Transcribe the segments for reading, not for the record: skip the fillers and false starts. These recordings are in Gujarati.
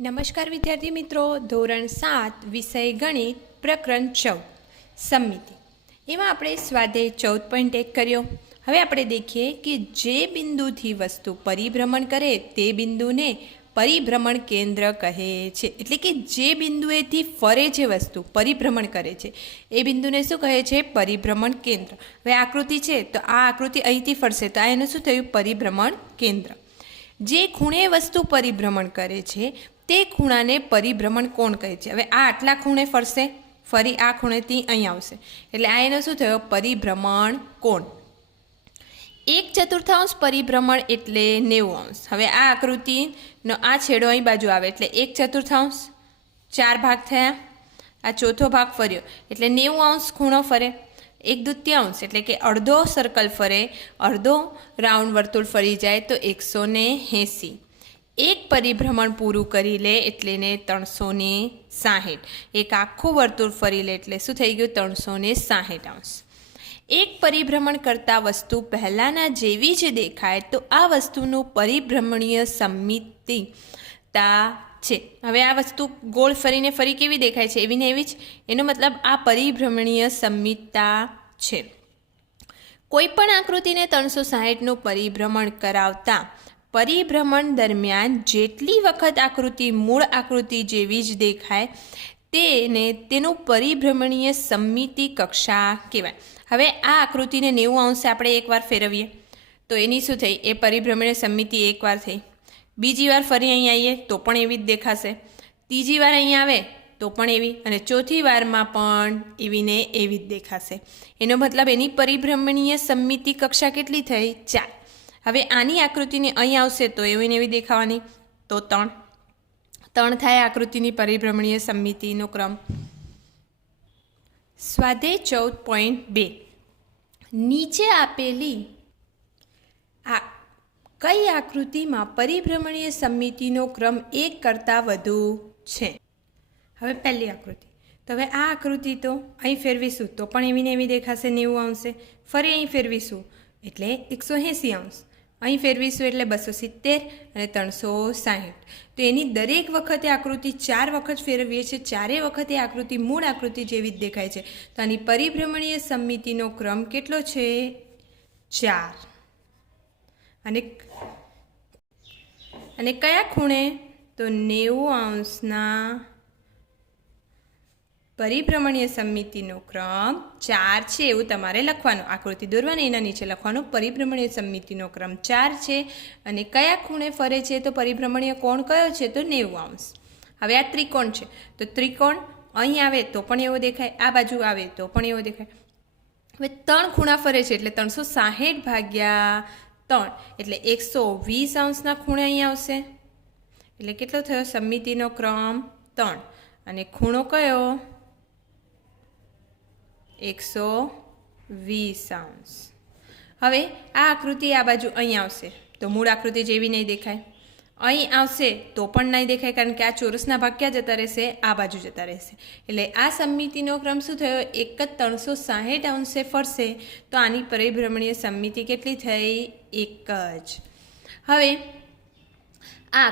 નમસ્કાર વિદ્યાર્થી મિત્રો, ધોરણ 7 વિષય ગણિત પ્રકરણ 14 સમિતિ એમાં આપણે સ્વાધ્યાય 14.1 કર્યો। હવે આપણે દેખીએ કે જે બિંદુથી વસ્તુ પરિભ્રમણ કરે તે બિંદુને પરિભ્રમણ કેન્દ્ર કહે છે। એટલે કે જે બિંદુએથી ફરે છે વસ્તુ પરિભ્રમણ કરે છે એ બિંદુને શું કહે છે? પરિભ્રમણ કેન્દ્ર। હવે આકૃતિ છે તો આ આકૃતિ અહીંથી ફરશે તો આ એનું શું થયું? પરિભ્રમણ કેન્દ્ર। જે ખૂણે વસ્તુ પરિભ્રમણ કરે છે તે ખૂણાને પરિભ્રમણ કોણ કહે છે? હવે આ આટલા ખૂણે ફરશે, ફરી આ ખૂણેથી અહીં આવશે એટલે આ એનો શું થયો? પરિભ્રમણ કોણ। 1/4 પરિભ્રમણ એટલે 90°। હવે આ આકૃતિનો આ છેડો અહીં બાજુ આવે એટલે 1/4, 4 ભાગ થયા, આ ચોથો ભાગ ફર્યો એટલે 90° ખૂણો ફરે। 1/2 એટલે કે અડધો સર્કલ ફરે, અડધો રાઉન્ડ વર્તુળ ફરી જાય તો 180। એક પરિભ્રમણ પૂરું કરી લે એટલે ને 360। એક આખું વર્તુળ ફરી લે એટલે શું થઈ ગયું? 360°। એક પરિભ્રમણ કરતાં વસ્તુ પહેલાંના જેવી જ દેખાય તો આ વસ્તુનું પરિભ્રમણીય સમમિતતા છે। હવે આ વસ્તુ ગોળ ફરીને ફરી કેવી દેખાય છે? એવી ને એવી જ, એનો મતલબ આ પરિભ્રમણીય સમમિતતા છે। કોઈપણ આકૃતિને 360નું પરિભ્રમણ કરાવતા પરિભ્રમણ દરમિયાન જેટલી વખત આકૃતિ મૂળ આકૃતિ જેવી જ દેખાય તેનું પરિભ્રમણીય સમમિતિ કક્ષા કહેવાય। હવે આ આકૃતિને 90° આપણે એકવાર ફેરવીએ તો એની શું થઈ? એ પરિભ્રમણીય સમમિતિ એકવાર થઈ। બીજી વાર ફરી અહીં આવીએ તો પણ એવી જ દેખાશે, ત્રીજી વાર અહીં આવે તો પણ એવી, અને ચોથી વારમાં પણ એવી ને એવી જ દેખાશે। એનો મતલબ એની પરિભ્રમણીય સમમિતિ કક્ષા કેટલી થઈ? 4। હવે આની આકૃતિને અહીં આવશે તો એવી ને એવી દેખાવાની, તો 3 થાય આકૃતિની પરિભ્રમણીય સમમિતિનો ક્રમ। સ્વાધ્યાય 14.2 નીચે આપેલી કઈ આકૃતિમાં પરિભ્રમણીય સમમિતિનો ક્રમ 1 કરતાં વધુ છે? હવે પહેલી આકૃતિ, તો હવે આ આકૃતિ તો અહીં ફેરવીશું તો પણ એવી ને એવી દેખાશે 90°। ફરી અહીં ફેરવીશું એટલે 180°, અહીં ફેરવીશું એટલે 270 અને 360। તો એની દરેક વખતે આકૃતિ 4 વખત ફેરવીએ છીએ, ચારેય વખતે આકૃતિ મૂળ આકૃતિ જેવી જ દેખાય છે। તો આની પરિભ્રમણીય સમમિતિનો ક્રમ કેટલો છે? 4। અને કયા ખૂણે? તો 90°ના પરિભ્રમણીય સમમિતિનો ક્રમ 4 છે એવું તમારે લખવાનું। આકૃતિ દોરવાની, એના નીચે લખવાનું પરિભ્રમણીય સમમિતિનો ક્રમ 4 છે અને કયા ખૂણે ફરે છે? તો પરિભ્રમણીય કોણ કયો છે? તો 90°। હવે આ ત્રિકોણ છે તો ત્રિકોણ અહીં આવે તો પણ એવો દેખાય, આ બાજુ આવે તો પણ એવો દેખાય। હવે 3 ખૂણા ફરે છે એટલે 360/3 એટલે 120°ના ખૂણે અહીં આવશે એટલે કેટલો થયો? સમમિતિનો ક્રમ 3 અને ખૂણો કયો? 120°। હવે આ આકૃતિ આ બાજુ અહીં આવશે તો મૂળ આકૃતિ જેવી નહીં દેખાય, અહીં આવશે તો પણ નહીં દેખાય કારણ કે આ ચોરસના ભાગ ક્યાં જતા રહેશે? આ બાજુ જતા રહેશે। એટલે આ સમમિતિનો ક્રમ શું થયો? 1 જ 360° ફરશે તો આની પરિભ્રમણીય સમમિતિ કેટલી થઈ? 1 જ। હવે આ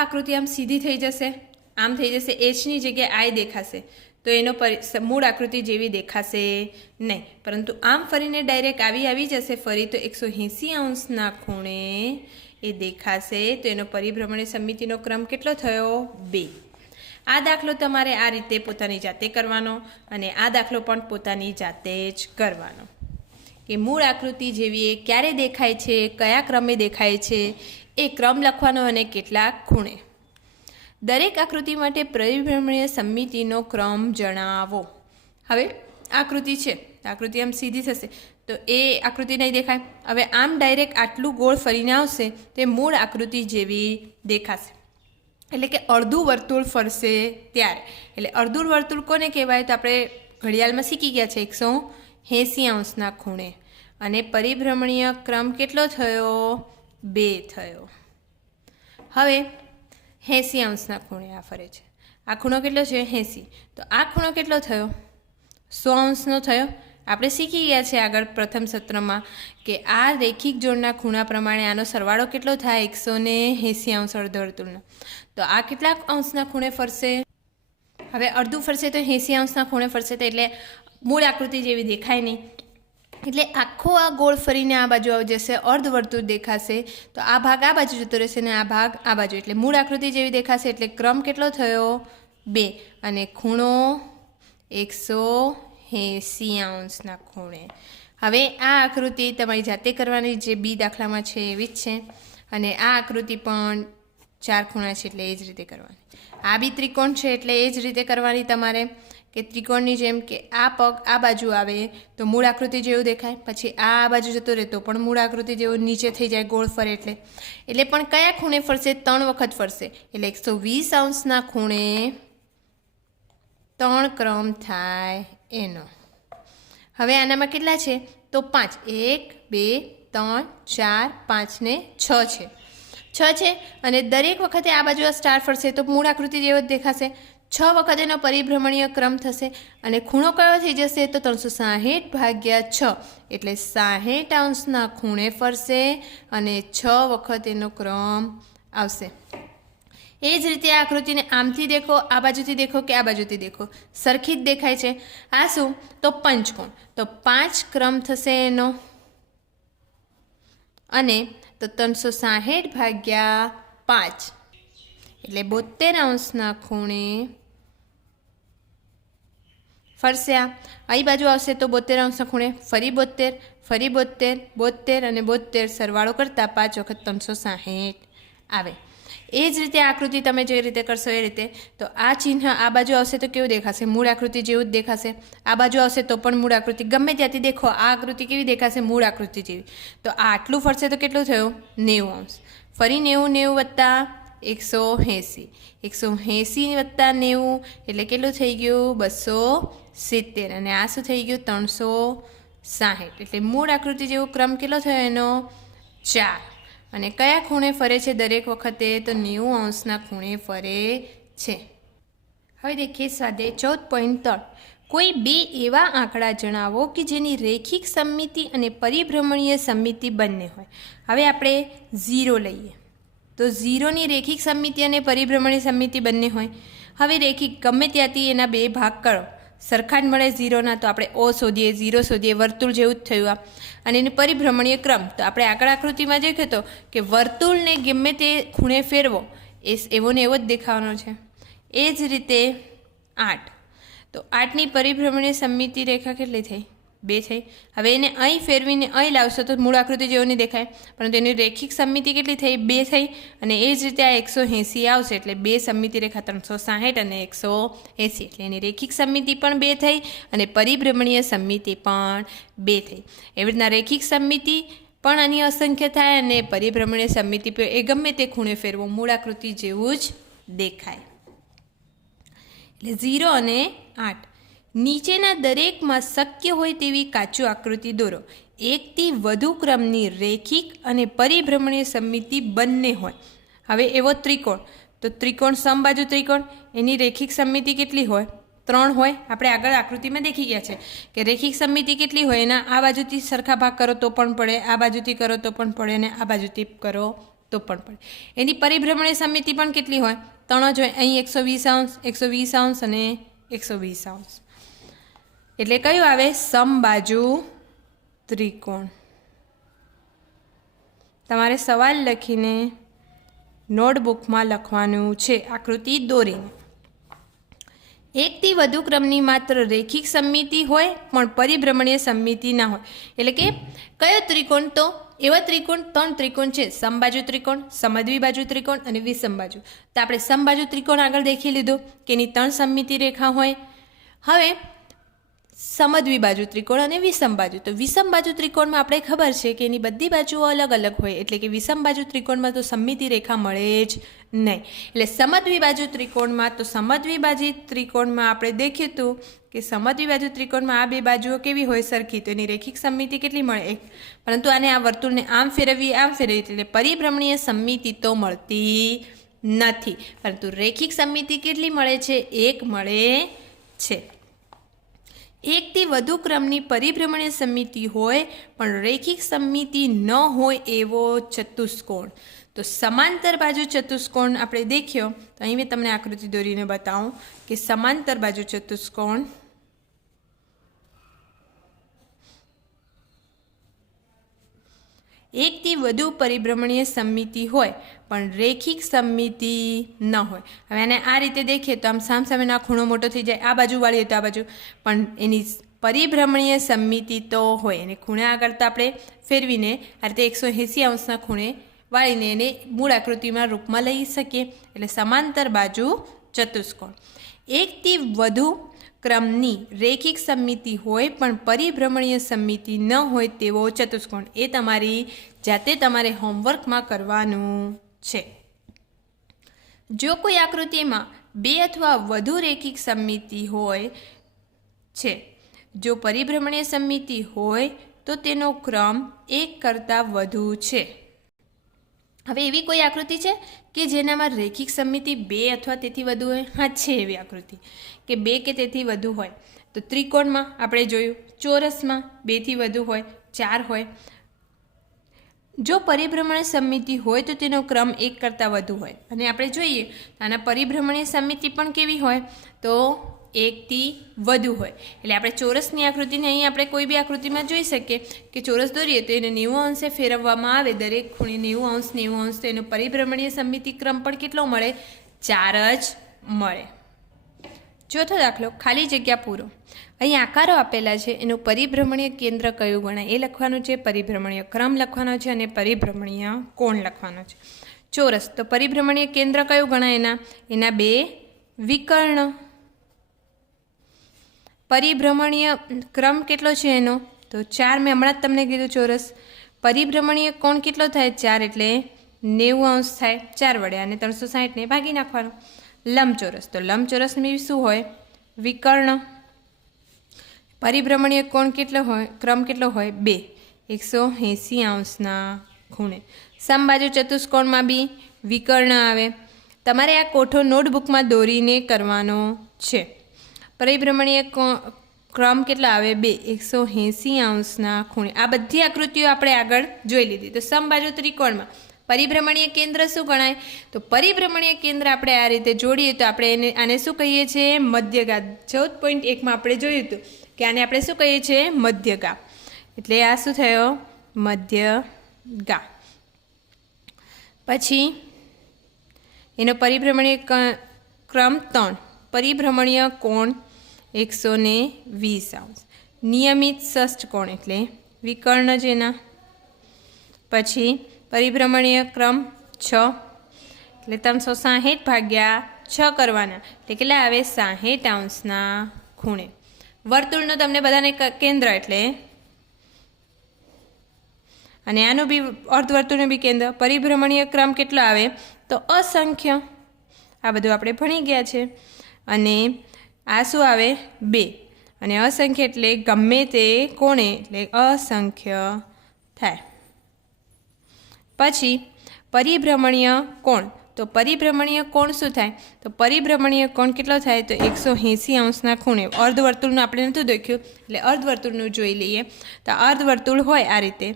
આકૃતિ આમ સીધી થઈ જશે, આમ થઈ જશે, એચની જગ્યાએ આઈ દેખાશે તો એનો મૂળ આકૃતિ જેવી દેખાશે નહીં, પરંતુ આમ ફરીને ડાયરેક્ટ આવી જશે ફરી તો 180°ના ખૂણે એ દેખાશે તો એનો પરિભ્રમણીય સમમિતિનો ક્રમ કેટલો થયો? 2। આ દાખલો તમારે આ રીતે પોતાની જાતે કરવાનો અને આ દાખલો પણ પોતાની જાતે જ કરવાનો કે મૂળ આકૃતિ જેવી એ ક્યારે દેખાય છે, કયા ક્રમે દેખાય છે એ ક્રમ લખવાનો અને કેટલાક ખૂણે। દરેક આકૃતિ માટે પરિભ્રમણીય સમમિતિનો ક્રમ જણાવો। હવે આકૃતિ છે, આકૃતિ આમ સીધી થશે તો એ આકૃતિ નહીં દેખાય। હવે આમ ડાયરેક્ટ આટલું ગોળ ફરીને આવશે તે મૂળ આકૃતિ જેવી દેખાશે એટલે કે અડધું વર્તુળ ફરશે ત્યારે। એટલે અડધું વર્તુળ કોને કહેવાય? તો આપણે ઘડિયાળમાં શીખી ગયા છે 180°ના ખૂણે અને પરિભ્રમણીય ક્રમ કેટલો થયો? 2 થયો। હવે 80°ના ખૂણે આ ફરે છે, આ ખૂણો કેટલો છે? 80। તો આ ખૂણો કેટલો થયો? 100°નો થયો। આપણે શીખી ગયા છે આગળ પ્રથમ સત્રમાં કે આ રેખિક જોડના ખૂણા પ્રમાણે આનો સરવાળો કેટલો થાય 180 અંશ અર્ધવર્તુળનો. તો આ કેટલાક અંશના ખૂણે ફરશે? હવે અડધું ફરશે તો 80 અંશના ખૂણે ફરશે, તો એટલે મૂળ આકૃતિ જેવી દેખાય નહીં. એટલે આખો આ ગોળ ફરીને આ બાજુ આવી જશે, અર્ધવર્તુળ દેખાશે. તો આ ભાગ આ બાજુ જતો રહેશે ને આ ભાગ આ બાજુ, એટલે મૂળ આકૃતિ જેવી દેખાશે. એટલે ક્રમ કેટલો થયો? 2 અને ખૂણો 180 અંશના ખૂણે. હવે આ આકૃતિ તમારી જાતે કરવાની, જે બી દાખલામાં છે એવી જ છે. અને આ આકૃતિ પણ 4 ખૂણા છે એટલે એ જ રીતે કરવાની. આ બી ત્રિકોણ છે એટલે એ જ રીતે કરવાની તમારે, કે ત્રિકોણની જેમ કે આ પગ આ બાજુ આવે તો મૂળ આકૃતિ જેવું દેખાય, પછી આ બાજુ જતો રહે તો પણ મૂળ આકૃતિ જેવું નીચે થઈ જાય ગોળ ફરે. એટલે પણ કયા ખૂણે ફરશે? 3 વખત ફરશે. એટલે 120 અંશના ખૂણે 3 ક્રમ થાય એનો. હવે આનામાં કેટલા છે? તો 5. 1 2 3 4 5 ને 6 છે. 6 છે અને દરેક વખતે આ બાજુ આ સ્ટાર ફરશે તો મૂળ આકૃતિ જેવો જ દેખાશે. 6 વખત એનો પરિભ્રમણીય ક્રમ થશે અને ખૂણો કયો થઈ જશે? તો 360 ભાગ્યા 6 એટલે 60 અંશના ખૂણે ફરશે અને 6 વખત એનો ક્રમ આવશે. એ જ રીતે આ આકૃતિને આમથી દેખો, આ બાજુથી દેખો કે આ બાજુથી દેખો, સરખી જ દેખાય છે. આ શું? તો પંચકોણ. તો 5 ક્રમ થશે એનો અને તો 360 ભાગ્યા 5 એટલે 72 અંશના ખૂણે ફરશે. અહીં બાજુ આવશે તો 72 અંશના ખૂણે ફરી 72, ફરી 72, 72 અને 72, સરવાળો કરતાં 5 વખત 360 આવે. એ જ રીતે આકૃતિ તમે જે રીતે કરશો એ રીતે. તો આ ચિહ્ન આ બાજુ આવશે તો કેવું દેખાશે? મૂળ આકૃતિ જેવું જ દેખાશે. આ બાજુ આવશે તો પણ મૂળ આકૃતિ, ગમે ત્યાંથી દેખો આ આકૃતિ કેવી દેખાશે? મૂળ આકૃતિ જેવી. તો આ આટલું ફરશે તો કેટલું થયું? 90 અંશ. ફરી 90 વત્તા 180, 180 વત્તા 90 એટલે કેટલું થઈ ગયું? 270. અને આ શું થઈ ગયું? 360. એટલે મૂળ આકૃતિ જેવો ક્રમ કેટલો થયો એનો? 4. અને કયા ખૂણે ફરે છે દરેક વખતે? તો 90 અંશના ખૂણે ફરે છે. હવે દેખીએ સ્વાધ્યાય 14.3. કોઈ 2 એવા આંકડા જણાવો કે જેની રેખિક સમમિતિ અને પરિભ્રમણીય સમમિતિ બંને હોય. હવે આપણે 0 લઈએ તો 0ની રેખિક સમમિતિ અને પરિભ્રમણીય સમમિતિ બંને હોય. હવે રેખિક ગમે ત્યાંથી એના 2 ભાગ કરો, સરખા જ મળે 0ના, તો આપણે O શોધીએ, 0 શોધીએ, વર્તુળ જેવું જ થયું આ. અને એની પરિભ્રમણીય ક્રમ તો આપણે આગળ આકૃતિમાં જોયું હતો કે વર્તુળને ગમે તે ખૂણે ફેરવો એવો ને એવો જ દેખાવાનો છે. એ જ રીતે 8. તો 8ની પરિભ્રમણીય સમમિતિ રેખા કેટલી થઈ? 2 થઈ. હવે એને અહીં ફેરવીને અહીં લાવશો તો મૂળ આકૃતિ જેવો નહીં દેખાય, પરંતુ એની રેખિક સમમિતિ કેટલી થઈ? 2 થઈ. અને એ જ રીતે આ 180 આવશે એટલે 2 સમમિતિ રેખા 360 અને 180 એટલે એની રેખિક સમમિતિ પણ 2 થઈ અને પરિભ્રમણીય સમમિતિ પણ 2 થઈ. એવી રીતના રેખિક સમમિતિ પણ આની અસંખ્ય થાય અને પરિભ્રમણીય સમમિતિ એ ગમે તે ખૂણે ફેરવો મૂળ આકૃતિ જેવું જ દેખાય. એટલે 0 અને 8. નીચેના દરેકમાં શક્ય હોય તેવી કાચું આકૃતિ દોરો. 1 થી વધુ ક્રમની રેખિક અને પરિભ્રમણીય સમમિતિ બંને હોય. હવે એવો ત્રિકોણ, તો ત્રિકોણ સમબાજુ ત્રિકોણ, એની રેખિક સમમિતિ કેટલી હોય? 3 હોય. આપણે આગળ આકૃતિમાં દેખી ગયા છે કે રેખિક સમમિતિ કેટલી હોય? એના આ બાજુથી સરખા ભાગ કરો તો પણ પડે, આ બાજુથી કરો તો પણ પડે અને આ બાજુથી કરો તો પણ પડે. એની પરિભ્રમણીય સમમિતિ પણ કેટલી હોય? 3 જ હોય. અહીં 120 અંશ, 120 અંશ અને 120 અંશ. એટલે કયું આવે? સમબાજુ ત્રિકોણ. તમારે સવાલ લખીને નોટબુકમાં લખવાનું છે આકૃતિ દોરીને. 1 થી વધુ ક્રમની માત્ર રેખિક સમમિતિ હોય પણ પરિભ્રમણીય સમમિતિ ના હોય. એટલે કે કયો ત્રિકોણ? તો એવા ત્રિકોણ 3 ત્રિકોણ છે: સમબાજુ ત્રિકોણ, સમદ્વિબાજુ ત્રિકોણ અને વિષમબાજુ. તો આપણે સમબાજુ ત્રિકોણ આગળ દેખી લીધું કે એની 3 સમમિતિ રેખા હોય. હવે સમદ્વિબાજુ ત્રિકોણ અને વિષમબાજુ. તો વિષમબાજુ ત્રિકોણમાં આપણે ખબર છે કે એની બધી બાજુઓ અલગ અલગ હોય, એટલે કે વિષમબાજુ ત્રિકોણમાં તો સમમિતિ રેખા મળે જ નહીં. એટલે સમદ્વિબાજુ ત્રિકોણમાં તો સમદ્વિબાજુ ત્રિકોણમાં આપણે દેખ્યું હતું કે સમદ્વિબાજુ ત્રિકોણમાં આ 2 બાજુઓ કેવી હોય? સરખી. તો એની રેખિક સમમિતિ કેટલી મળે? 1. પરંતુ આને આ વર્તુળને આમ ફેરવીએ, આમ ફેરવીએ એટલે પરિભ્રમણીય સમમિતિ તો મળતી નથી, પરંતુ રેખિક સમમિતિ કેટલી મળે છે? 1 મળે છે. એકથી વધુ ક્રમની પરિભ્રમણીય સમિતિ હોય પણ રેખિક સમિતિ ન હોય એવો ચતુષ્કોણ. તો સમાંતર બાજુ ચતુષ્કોણ આપણે દેખ્યો તો અહીં મેં તમને આકૃતિ દોરીને બતાવું કે સમાંતર બાજુ ચતુષ્કોણ એકથી વધુ પરિભ્રમણીય સમિતિ હોય પણ રેખિક સમિતિ ન હોય. હવે આને આ રીતે દેખીએ તો આમ સામસામેનો ખૂણો મોટો થઈ જાય, આ બાજુ વાળીએ તો આ બાજુ, પણ એની પરિભ્રમણીય સમિતિ તો હોય. અને ખૂણા આગળ તો આપણે ફેરવીને આ રીતે 180 અંશના ખૂણે વાળીને એને મૂળ આકૃતિમાં રૂપમાં લઈ શકીએ. એટલે સમાંતર બાજુ ચતુષ્કોણ એકથી વધુ ક્રમની રેખિક સમિતિ હોય પણ પરિભ્રમણીય સમિતિ ન હોય તેવો ચતુષ્કોણ. એ તમારી જાતે તમારે હોમવર્કમાં કરવાનું છે. જો કોઈ આકૃતિમાં 2 અથવા વધુ રેખિક સમિતિ હોય છે, જો પરિભ્રમણીય સમિતિ હોય તો તેનો ક્રમ 1 કરતાં વધુ છે. હવે એવી કોઈ આકૃતિ છે કે જેનામાં રેખિક સમિતિ 2 અથવા તેથી વધુ હોય? હા, છે એવી આકૃતિ કે 2 કે તેથી વધુ હોય. તો ત્રિકોણમાં આપણે જોયું, ચોરસમાં 2 થી વધુ હોય, 4 હોય. જો પરિભ્રમણીય સમિતિ હોય તો તેનો ક્રમ 1 કરતાં વધુ હોય. અને આપણે જોઈએ આના પરિભ્રમણીય સમિતિ પણ કેવી હોય તો 1 થી વધુ હોય. એટલે આપણે ચોરસની આકૃતિને અહીં આપણે કોઈ બી આકૃતિમાં જોઈ શકીએ કે ચોરસ દોરીએ તો એને 90 અંશે ફેરવવામાં આવે, દરેક ખૂણે 90 અંશ 90 અંશ, તો એનો પરિભ્રમણીય સમિતિ ક્રમ પણ કેટલો મળે? 4 જ મળે. ચોથો દાખલો, ખાલી જગ્યા પૂરો. અહીં આકારો આપેલા છે, એનું પરિભ્રમણીય કેન્દ્ર કયું ગણાય એ લખવાનું છે, પરિભ્રમણીય ક્રમ લખવાનો છે અને પરિભ્રમણીય કોણ લખવાનો છે. ચોરસ, તો પરિભ્રમણીય કેન્દ્ર કયું ગણાય? એના 2 વિકર્ણ. પરિભ્રમણીય ક્રમ કેટલો છે એનો? તો 4. મેં હમણાં જ તમને કીધું ચોરસ. પરિભ્રમણીય કોણ કેટલો થાય? 4 એટલે 90 અંશ થાય. 4 વડે અને 360 ને ભાગી નાખવાનું. લંબચોરસ, તો લંબચોરસમાં શું હોય? વિકર્ણ. પરિભ્રમણીય કોણ કેટલો હોય? ક્રમ કેટલો હોય? 2, 180 અંશના ખૂણે. સમબાજુ ચતુષ્કોણમાં બી વિકર્ણ આવે. તમારે આ કોઠો નોટબુકમાં દોરીને કરવાનો છે. પરિભ્રમણીય ક્રમ કેટલા આવે? 2, 180 અંશના ખૂણે. આ બધી આકૃતિઓ આપણે આગળ જોઈ લીધી. તો સમબાજુ ત્રિકોણમાં પરિભ્રમણીય કેન્દ્ર શું ગણાય? તો પરિભ્રમણીય કેન્દ્ર આપણે આ રીતે જોડીએ તો આપણે આને શું કહીએ છીએ? મધ્યગા. 14.1માં આપણે જોયું હતું કે આને આપણે શું કહીએ છીએ? મધ્યગા. એટલે આ શું થયો? મધ્યગા. પછી એનો પરિભ્રમણીય ક્રમ 3. પરિભ્રમણીય કોણ 120 અંશ. નિયમિત ષષ્ઠકોણ એટલે વિકર્ણ જેના. પછી પરિભ્રમણીય ક્રમ 6 એટલે 360 ભાગ્યા 6 કરવાના એટલે કેટલા આવે? 60 અંશના ખૂણે. વર્તુળનું તમને બધાને કેન્દ્ર એટલે, અને આનું બી અર્ધવર્તુળનું બી કેન્દ્ર. પરિભ્રમણીય ક્રમ કેટલો આવે? તો અસંખ્ય. આ બધું આપણે ભણી ગયા છે. અને આ શું આવે? 2. અને અસંખ્ય એટલે ગમે તે કોણે એટલે અસંખ્ય થાય. પછી પરિભ્રમણીય કોણ. તો પરિભ્રમણીય કોણ શું થાય? તો પરિભ્રમણીય કોણ કેટલો થાય? તો 180 અંશના ખૂણે. અર્ધવર્તુળનું આપણે નહોતું દેખ્યું એટલે અર્ધવર્તુળનું જોઈ લઈએ. તો અર્ધવર્તુળ હોય આ રીતે.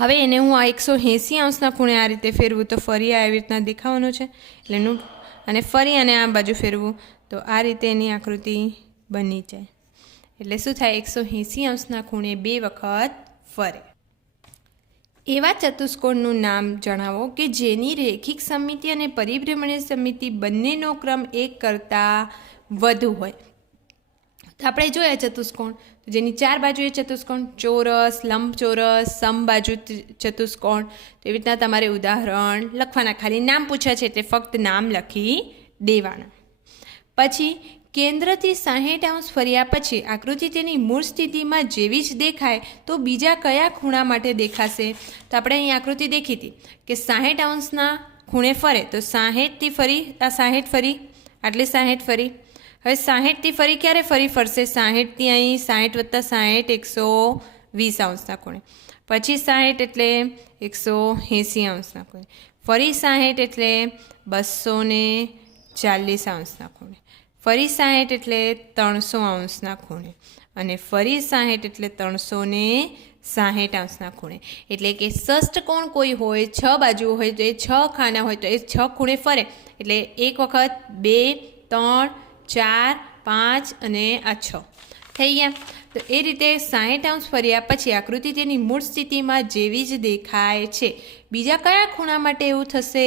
હવે એને હું આ 180 અંશના ખૂણે આ રીતે ફેરવું તો ફરી આવી રીતના દેખાવાનું છે. એટલે એનું અને ફરી અને આ બાજુ ફેરવું તો આ રીતે એની આકૃતિ બની જાય. એટલે શું થાય? 180 અંશના ખૂણે 2 વખત ફરે. એવા ચતુષ્કોણનું નામ જણાવો કે જેની રેખિક સમિતિ અને પરિભ્રમણીય સમિતિ બંનેનો ક્રમ 1 કરતાં વધુ હોય. તો આપણે જોયા ચતુષ્કોણ જેની 4 બાજુએ ચતુષ્કોણ, ચોરસ, લંબચોરસ, સમબાજુ ચતુષ્કોણ. તો એવી રીતના તમારે ઉદાહરણ લખવાના. ખાલી નામ પૂછ્યા છે એટલે ફક્ત નામ લખી દેવાના. પછી કેન્દ્રથી 60 અંશ ફર્યા પછી આકૃતિ તેની મૂળ સ્થિતિમાં જેવી જ દેખાય તો બીજા કયા ખૂણા માટે દેખાશે? તો આપણે અહીં આકૃતિ દેખી હતી કે 60 અંશના ખૂણે ફરે તો 60થી ફરી આ 60 ફરી આટલી 60 ફરી. હવે 60થી ફરી ક્યારે ફરી ફરશે? 60થી અહીં 60 + 60 120 અંશના ખૂણે. પછી 60 એટલે 180 અંશના ખૂણે. ફરી 60 એટલે 240 અંશના ખૂણે. ફરી 60 એટલે 300 અંશના ખૂણે અને ફરી 60 એટલે 360 અંશના ખૂણે. એટલે કે ષષ્ઠકોણ કોઈ હોય, 6 બાજુ હોય તો એ 6 ખાના હોય તો એ 6 ખૂણે ફરે. એટલે એક વખત 2, 3, 4, 5 અને આ 6 થઈ ગયા. તો એ રીતે 60 અંશ ફર્યા પછી આકૃતિ તેની મૂળ સ્થિતિમાં જેવી જ દેખાય છે. બીજા કયા ખૂણા માટે એવું થશે?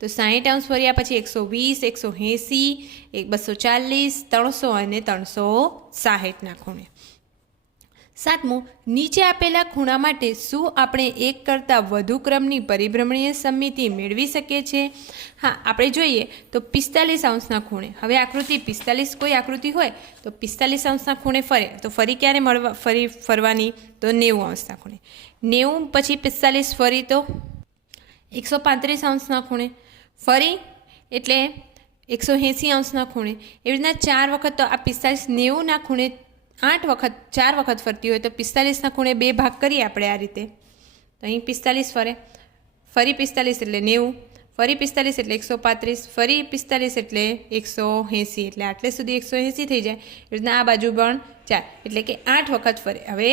તો 60 અંશ ફર્યા પછી 120, 180, 240, 300 અને 360ના ખૂણે. સાતમું, નીચે આપેલા ખૂણા માટે શું આપણે એક કરતાં વધુ ક્રમની પરિભ્રમણીય સમમિતિ મેળવી શકીએ છીએ? હા, આપણે જોઈએ તો 45 અંશના ખૂણે. હવે આકૃતિ 45 કોઈ આકૃતિ હોય તો 45 અંશના ખૂણે ફરે તો ફરી ક્યારે ફરવાની? તો 90 અંશના ખૂણે. 90 પછી 45 ફરી તો 135 અંશના ખૂણે. ફરી એટલે 180 અંશના ખૂણે. એવી રીતના 4 વખત. તો આ 45 90ના ખૂણે 4 વખત ફરતી હોય તો 45ના ખૂણે 2 ભાગ કરીએ આપણે આ રીતે. તો અહીં 45 ફરે, ફરી 45 એટલે 90, ફરી 45 એટલે 135, ફરી 45 એટલે 180, એટલે આટલે સુધી 180 થઈ જાય. એ રીતના આ બાજુ પણ 4 એટલે કે 8 વખત ફરે. હવે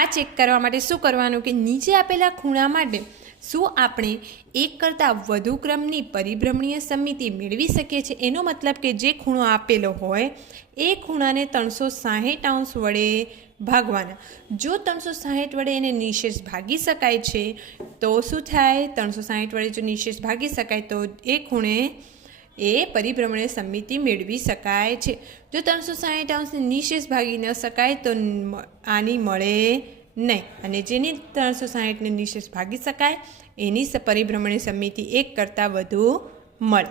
આ ચેક કરવા માટે શું કરવાનું કે નીચે આપેલા ખૂણા માટે શું આપણે એક કરતાં વધુ ક્રમની પરિભ્રમણીય સમમિતિ મેળવી શકીએ છીએ? એનો મતલબ કે જે ખૂણો આપેલો હોય એ ખૂણાને 360 અંશ વડે ભાગવાના. જો 360 વડે એને નિશેષ ભાગી શકાય છે તો શું થાય? 360 વડે જો નિશેષ ભાગી શકાય તો એ ખૂણે એ પરિભ્રમણીય સમમિતિ મેળવી શકાય છે. જો 360 અંશને નિશેષ ભાગી ન શકાય તો આની મળે નહીં. અને જેની 360ને નિશેષ ભાગી શકાય એની પરિભ્રમણીય સમમિતિ 1 કરતાં વધુ મળે.